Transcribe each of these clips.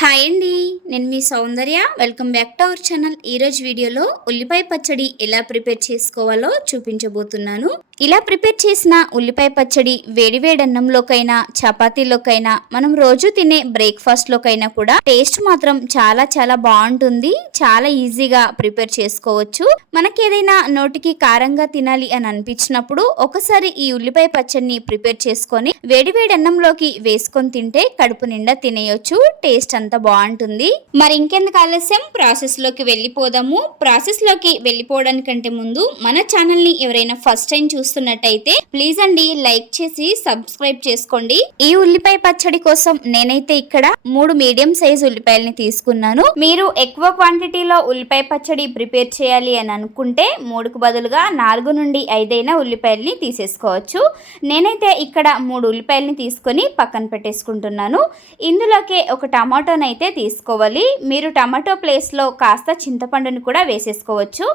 Hi అండి నేను మీ Soundarya. Welcome back to our channel ఈరోజు వీడియోలో ఉల్లిపాయ పచ్చడి ఎలా ప్రిపేర్ చేసుకోవాలో చూపించబోతున్నాను. ఇలా ప్రిపేర్ చేసిన ఉల్లిపాయ పచ్చడి వేడివేడి అన్నంలోకైనా చపాతీలోకైనా మనం రోజు తినే బ్రేక్ఫాస్ట్లోకైనా కూడా టేస్ట్ మాత్రం చాలా చాలా బాగుంటుంది. చాలా ఈజీగా ప్రిపేర్ చేసుకోవచ్చు. మనకి ఏదైనా నోటికి కారంగా తినాలి అని అనిపించినప్పుడు ఒకసారి ఈ ఉల్లిపాయ పచ్చడిని ప్రిపేర్ చేసుకొని వేడివేడి అన్నంలోకి వేసుకొని తింటే కడుపు నిండా తినేయొచ్చు. టేస్ట్ అంతా బాగుంటుంది. మరి ఇంకెందుకు ఆలస్యం? ప్రాసెస్లోకి వెళ్ళిపోదాము. ప్రాసెస్లోకి వెళ్ళిపోవడానికంటే ముందు మన ఛానల్ని ఎవరైనా ఫస్ట్ టైం చూస్తున్నట్టయితే ప్లీజ్ అండి లైక్ చేసి సబ్స్క్రైబ్ చేసుకోండి. ఈ ఉల్లిపాయ పచ్చడి కోసం నేనైతే ఇక్కడ మూడు మీడియం సైజ్ ఉల్లిపాయలని తీసుకున్నాను. మీరు ఎక్కువ క్వాంటిటీలో ఉల్లిపాయ పచ్చడి ప్రిపేర్ చేయాలి అని అనుకుంటే మూడుకు బదులుగా నాలుగు నుండి ఐదైనా ఉల్లిపాయల్ని తీసేసుకోవచ్చు. నేనైతే ఇక్కడ మూడు ఉల్లిపాయల్ని తీసుకొని పక్కన పెట్టేసుకుంటున్నాను. ఇందులోకే ఒక టమాటో అయితే తీసుకోవాలి. మీరు టమాటో ప్లేస్లో కాస్త చింతపండుని కూడా వేసేసుకోవచ్చు.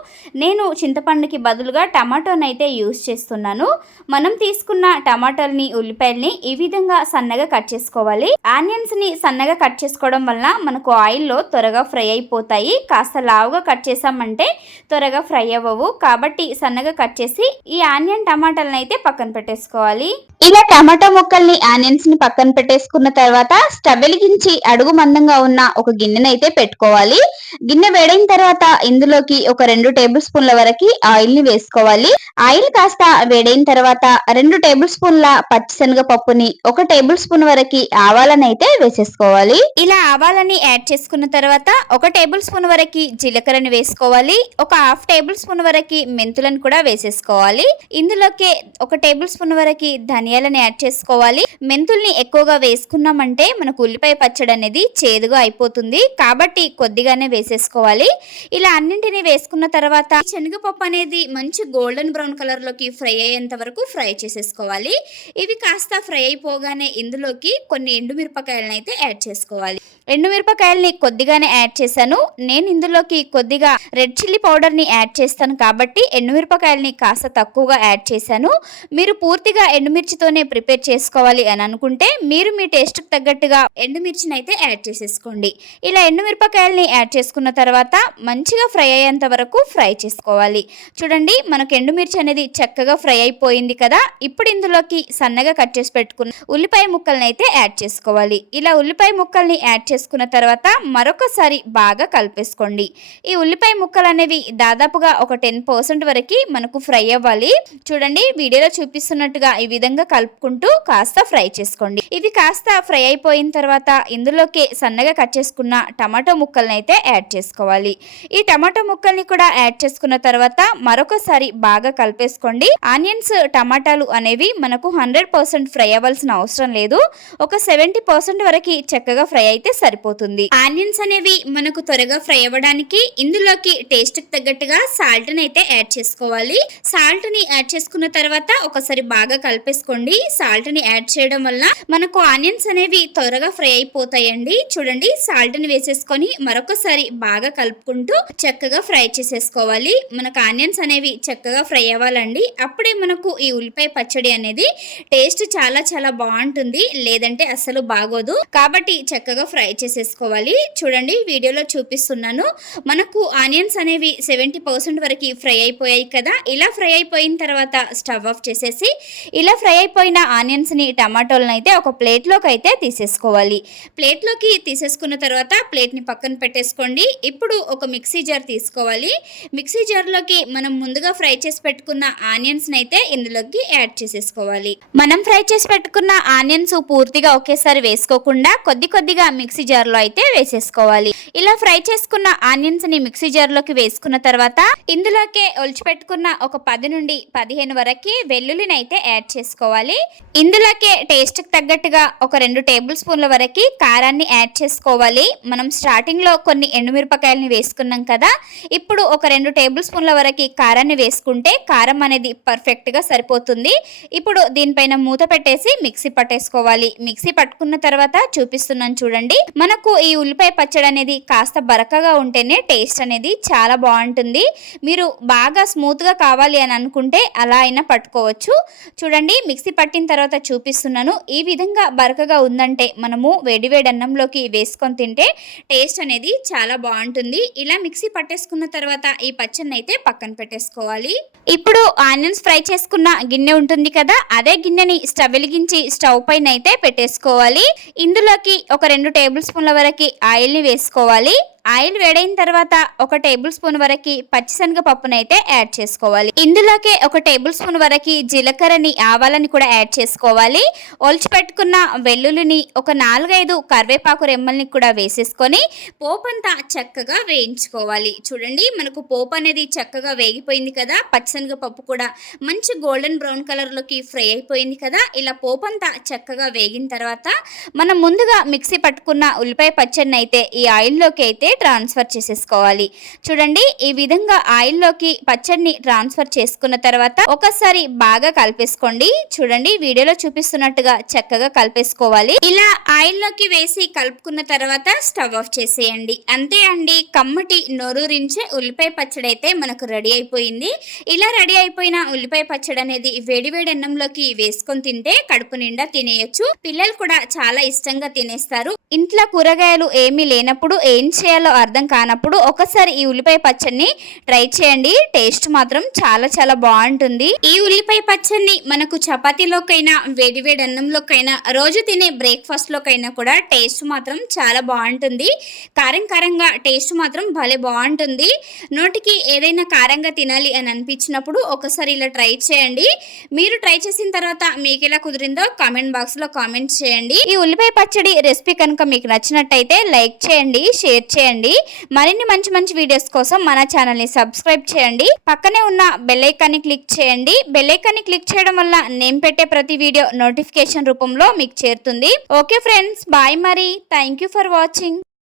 నేను చింతపండుకి బదులుగా టమాటోని అయితే యూస్ చేస్తున్నాను. మనం తీసుకున్న టమాటోల్ని ఉల్లిపాయల్ని ఈ విధంగా సన్నగా కట్ చేసుకోవాలి. ఆనియన్స్ని సన్నగా కట్ చేసుకోవడం వల్ల మనకు ఆయిల్లో త్వరగా ఫ్రై అయిపోతాయి. కాస్త లావుగా కట్ చేసామంటే త్వరగా ఫ్రై అవ్వవు. కాబట్టి సన్నగా కట్ చేసి ఈ ఆనియన్ టమాటాలను అయితే పక్కన పెట్టేసుకోవాలి. ఇలా టమాటా ముక్కల్ని ఆనియన్స్ని పక్కన పెట్టేసుకున్న తర్వాత స్టవ్ వెలిగించి అడుగు మందంగా ఉన్న ఒక గిన్నెనైతే పెట్టుకోవాలి. గిన్నె వేడైన తర్వాత ఇందులోకి ఒక రెండు టేబుల్ స్పూన్ల వరకు ఆయిల్ని వేసుకోవాలి. ఆయిల్ కాస్త వేడైన తర్వాత రెండు టేబుల్ స్పూన్ల పచ్చిశనగ పప్పుని ఒక టేబుల్ స్పూన్ వరకు ఆవాలని అయితే వేసేసుకోవాలి. ఇలా ఆవాలని యాడ్ చేసుకున్న తర్వాత ఒక టేబుల్ స్పూన్ వరకు జీలకర్రని వేసుకోవాలి. ఒక హాఫ్ టేబుల్ స్పూన్ వరకు మెంతులను కూడా వేసేసుకోవాలి. ఇందులోకి ఒక టేబుల్ స్పూన్ వరకు ధనియాలని యాడ్ చేసుకోవాలి. మెంతుల్ని ఎక్కువగా వేసుకున్నామంటే మనకు ఉల్లిపాయ పచ్చడి అనేది చేదుగా అయిపోతుంది. కాబట్టి కొద్దిగానే వేసేసుకోవాలి. ఇలా అన్నింటినీ వేసుకున్న తర్వాత శనగపప్పు అనేది మంచి గోల్డెన్ బ్రౌన్ కలర్లోకి ఫ్రై అయ్యేంత వరకు ఫ్రై చేసేసుకోవాలి. ఇవి కాస్త ఫ్రై అయిపోగానే ఇందులోకి కొన్ని ఎండుమిరపకాయలను అయితే యాడ్ చేసుకోవాలి. ఎండుమిరపకాయల్ని కొద్దిగానే యాడ్ చేశాను. నేను ఇందులోకి కొద్దిగా రెడ్ చిల్లీ పౌడర్ని యాడ్ చేస్తాను కాబట్టి ఎండుమిరపకాయల్ని కాస్త తక్కువగా యాడ్ చేశాను. మీరు పూర్తిగా ఎండుమిర్చితోనే ప్రిపేర్ చేసుకోవాలి అని అనుకుంటే మీరు మీ టేస్ట్కి తగ్గట్టుగా ఎండుమిర్చిని అయితే యాడ్ చేసేసుకోండి ఇలా ఎండుమిరపకాయల్ని యాడ్ చేసుకున్న తర్వాత మంచిగా ఫ్రై అయ్యేంత వరకు ఫ్రై చేసుకోవాలి. చూడండి మనకు ఎండుమిర్చి అనేది చక్కగా ఫ్రై అయిపోయింది కదా? ఇప్పుడు ఇందులోకి సన్నగా కట్ చేసి పెట్టుకున్న ఉల్లిపాయ ముక్కల్ని అయితే యాడ్ చేసుకోవాలి. ఇలా ఉల్లిపాయ ముక్కల్ని యాడ్ చేసుకున్న తర్వాత మరొకసారి బాగా కలిపేసుకోండి. ఈ ఉల్లిపాయ ముక్కలు అనేవి దాదాపుగా ఒక టెన్ పర్సెంట్ వరకు మనకు ఫ్రై అవ్వాలి. చూడండి వీడియోలో చూపిస్తున్నట్టుగా ఈ విధంగా కలుపుకుంటూ కాస్త ఫ్రై చేసుకోండి. ఇవి కాస్త ఫ్రై అయిపోయిన తర్వాత ఇందులోకి సన్నగా కట్ చేసుకున్న టమాటో ముక్కల్ని అయితే యాడ్ చేసుకోవాలి. ఈ టమాటో ముక్కల్ని కూడా యాడ్ చేసుకున్న తర్వాత మరొకసారి బాగా కలిపేసుకోండి. ఆనియన్స్ టమాటాలు అనేవి మనకు హండ్రెడ్ పర్సెంట్ ఫ్రై అవ్వాల్సిన అవసరం లేదు. ఒక సెవెంటీ పర్సెంట్ వరకు చక్కగా ఫ్రై అయితే సరిపోతుంది. ఆనియన్స్ అనేవి మనకు త్వరగా ఫ్రై అవ్వడానికి ఇందులోకి టేస్ట్కి తగ్గట్టుగా సాల్ట్ని అయితే యాడ్ చేసుకోవాలి. సాల్ట్ని యాడ్ చేసుకున్న తర్వాత ఒకసారి బాగా కలిపేసుకోండి. సాల్ట్ని యాడ్ చేయడం వల్ల మనకు ఆనియన్స్ అనేవి త్వరగా ఫ్రై అయిపోతాయండి. చూడండి సాల్ట్ని వేసేసుకొని మరొకసారి బాగా కలుపుకుంటూ చక్కగా ఫ్రై చేసేసుకోవాలి. మనకు ఆనియన్స్ అనేవి చక్కగా ఫ్రై అవ్వాలండి. అప్పుడే మనకు ఈ ఉల్లిపాయ పచ్చడి అనేది టేస్ట్ చాలా చాలా బాగుంటుంది. లేదంటే అసలు బాగోదు. కాబట్టి చక్కగా ఫ్రై చేసేసుకోవాలి. చూడండి వీడియోలో చూపిస్తున్నాను. మనకు ఆనియన్స్ అనేవి సెవెంటీ పర్సెంట్ వరకు ఫ్రై అయిపోయాయి కదా. ఇలా ఫ్రై అయిపోయిన తర్వాత స్టవ్ ఆఫ్ చేసేసి ఇలా ఫ్రై అయిపోయిన ఆనియన్స్ని టమాటోలను అయితే ఒక ప్లేట్లోకి అయితే తీసేసుకోవాలి. ప్లేట్లోకి తీసేసుకున్న తర్వాత ప్లేట్ని పక్కన పెట్టేసుకోండి. ఇప్పుడు ఒక మిక్సీ జార్ తీసుకోవాలి. మిక్సీ జార్లోకి మనం ముందుగా ఫ్రై చేసి పెట్టుకున్న ఆనియన్స్ని అయితే ఇందులోకి యాడ్ చేసేసుకోవాలి. మనం ఫ్రై చేసి పెట్టుకున్న ఆనియన్స్ పూర్తిగా ఒకేసారి వేసుకోకుండా కొద్ది కొద్దిగా మిక్సీ జార్లో అయితే వేసేసుకోవాలి. ఇలా ఫ్రై చేసుకున్న ఆనియన్స్ని మిక్సీ జార్లోకి వేసుకున్న తర్వాత ఇందులోకే ఒలిచిపెట్టుకున్న ఒక పది నుండి పదిహేను వరకు వెల్లుల్లిని అయితే యాడ్ చేసుకోవాలి. ఇందులోకే టేస్ట్కి తగ్గట్టుగా ఒక రెండు టేబుల్ స్పూన్ల వరకు కారాన్ని యాడ్ చేసుకోవాలి. మనం స్టార్టింగ్లో కొన్ని ఎండుమిరపకాయలని వేసుకున్నాం కదా ఇప్పుడు ఒక రెండు టేబుల్ స్పూన్ల వరకు కారాన్ని వేసుకుంటే కారం అనేది పర్ఫెక్ట్గా సరిపోతుంది. ఇప్పుడు దీనిపైన మూత పెట్టేసి మిక్సీ పట్టేసుకోవాలి. మిక్సీ పట్టుకున్న తర్వాత చూపిస్తున్నాను చూడండి. మనకు ఈ ఉల్లిపాయ పచ్చడి అనేది కాస్త బరకగా ఉంటేనే టేస్ట్ అనేది చాలా బాగుంటుంది. మీరు బాగా స్మూత్గా కావాలి అని అనుకుంటే అలా అయినా పట్టుకోవచ్చు. చూడండి మిక్సీ పట్టిన తర్వాత చూపిస్తున్నాను. ఈ విధంగా బరకగా ఉందంటే మనము వేడివేడి అన్నంలోకి అన్నంలోకి వేసుకొని తింటే టేస్ట్ అనేది చాలా బాగుంటుంది. ఇలా మిక్సీ పట్టేసుకున్న తర్వాత ఈ పచ్చడిని అయితే పక్కన పెట్టేసుకోవాలి. ఇప్పుడు ఆనియన్స్ ఫ్రై చేసుకున్న గిన్నె ఉంటుంది కదా అదే గిన్నెని స్టవ్ వెలిగించి స్టవ్ పైన అయితే పెట్టేసుకోవాలి. ఇందులోకి ఒక రెండు టేబుల్ స్పూన్ల వరకు ఆయిల్ని వేసుకోవాలి. ఆయిల్ వేడైన తర్వాత ఒక టేబుల్ స్పూన్ వరకు పచ్చిశనగ పప్పునైతే యాడ్ చేసుకోవాలి. ఇందులోకే ఒక టేబుల్ స్పూన్ వరకు జీలకర్రని ఆవాలని కూడా యాడ్ చేసుకోవాలి. ఒలిచి పెట్టుకున్న వెల్లుల్లిని ఒక నాలుగైదు కరివేపాకు రెమ్మల్ని కూడా వేసేసుకొని పోపు అంతా చక్కగా వేయించుకోవాలి. చూడండి మనకు పోపు అనేది చక్కగా వేగిపోయింది కదా. పచ్చిశనగ పప్పు కూడా మంచి గోల్డెన్ బ్రౌన్ కలర్లోకి ఫ్రై అయిపోయింది కదా. ఇలా పోపు అంతా చక్కగా వేగిన తర్వాత మనం ముందుగా మిక్సీ పట్టుకున్న ఉల్లిపాయ పచ్చడిని అయితే ఈ ఆయిల్లోకి అయితే ట్రాన్స్ఫర్ చేసేసుకోవాలి. చూడండి ఈ విధంగా ఆయిల్లోకి పచ్చడిని ట్రాన్స్ఫర్ చేసుకున్న తర్వాత ఒకసారి బాగా కలిపేసుకోండి. చూడండి వీడియోలో చూపిస్తున్నట్టుగా చక్కగా కలిపేసుకోవాలి. ఇలా ఆయిల్లోకి వేసి కలుపుకున్న తర్వాత స్టవ్ ఆఫ్ చేసేయండి. అంతే అండి కమ్మటి నోరూరించే ఉల్లిపాయ పచ్చడి అయితే మనకు రెడీ అయిపోయింది. ఇలా రెడీ అయిపోయిన ఉల్లిపాయ పచ్చడి అనేది వేడి వేడి అన్నంలోకి వేసుకొని తింటే కడుపు నిండా తినేయొచ్చు. పిల్లలు కూడా చాలా ఇష్టంగా తినేస్తారు. ఇంట్లో కూరగాయలు ఏమీ లేనప్పుడు ఏం చేయాలో అర్థం కానప్పుడు ఒకసారి ఈ ఉల్లిపాయ పచ్చడిని ట్రై చేయండి. టేస్ట్ మాత్రం చాలా చాలా బాగుంటుంది. ఈ ఉల్లిపాయ పచ్చడిని మనకు చపాతీలోకైనా వేడి వేడి అన్నంలోకైనా రోజు తినే బ్రేక్ఫాస్ట్ లోకైనా కూడా టేస్ట్ మాత్రం చాలా బాగుంటుంది. కారం కారంగా టేస్ట్ మాత్రం భలే బాగుంటుంది. నోటికి ఏదైనా కారంగా తినాలి అని అనిపించినప్పుడు ఒకసారి ఇలా ట్రై చేయండి. మీరు ట్రై చేసిన తర్వాత మీకు ఎలా కుదిరిందో కామెంట్ బాక్స్లో కామెంట్ చేయండి. ఈ ఉల్లిపాయ పచ్చడి రెసిపీ కనుక మీకు నచ్చినట్టయితే లైక్ చేయండి షేర్ చేయండి. మరిన్ని మంచి మంచి వీడియోస్ కోసం మన ఛానల్ని సబ్స్క్రైబ్ చేయండి. పక్కనే ఉన్న బెల్లైకాన్ని క్లిక్ చేయండి. బెల్లైకాన్ని క్లిక్ చేయడం వల్ల నేను పెట్టే ప్రతి వీడియో నోటిఫికేషన్ రూపంలో మీకు చేరుతుంది. ఓకే ఫ్రెండ్స్ బాయ్ మరి. Thank you for watching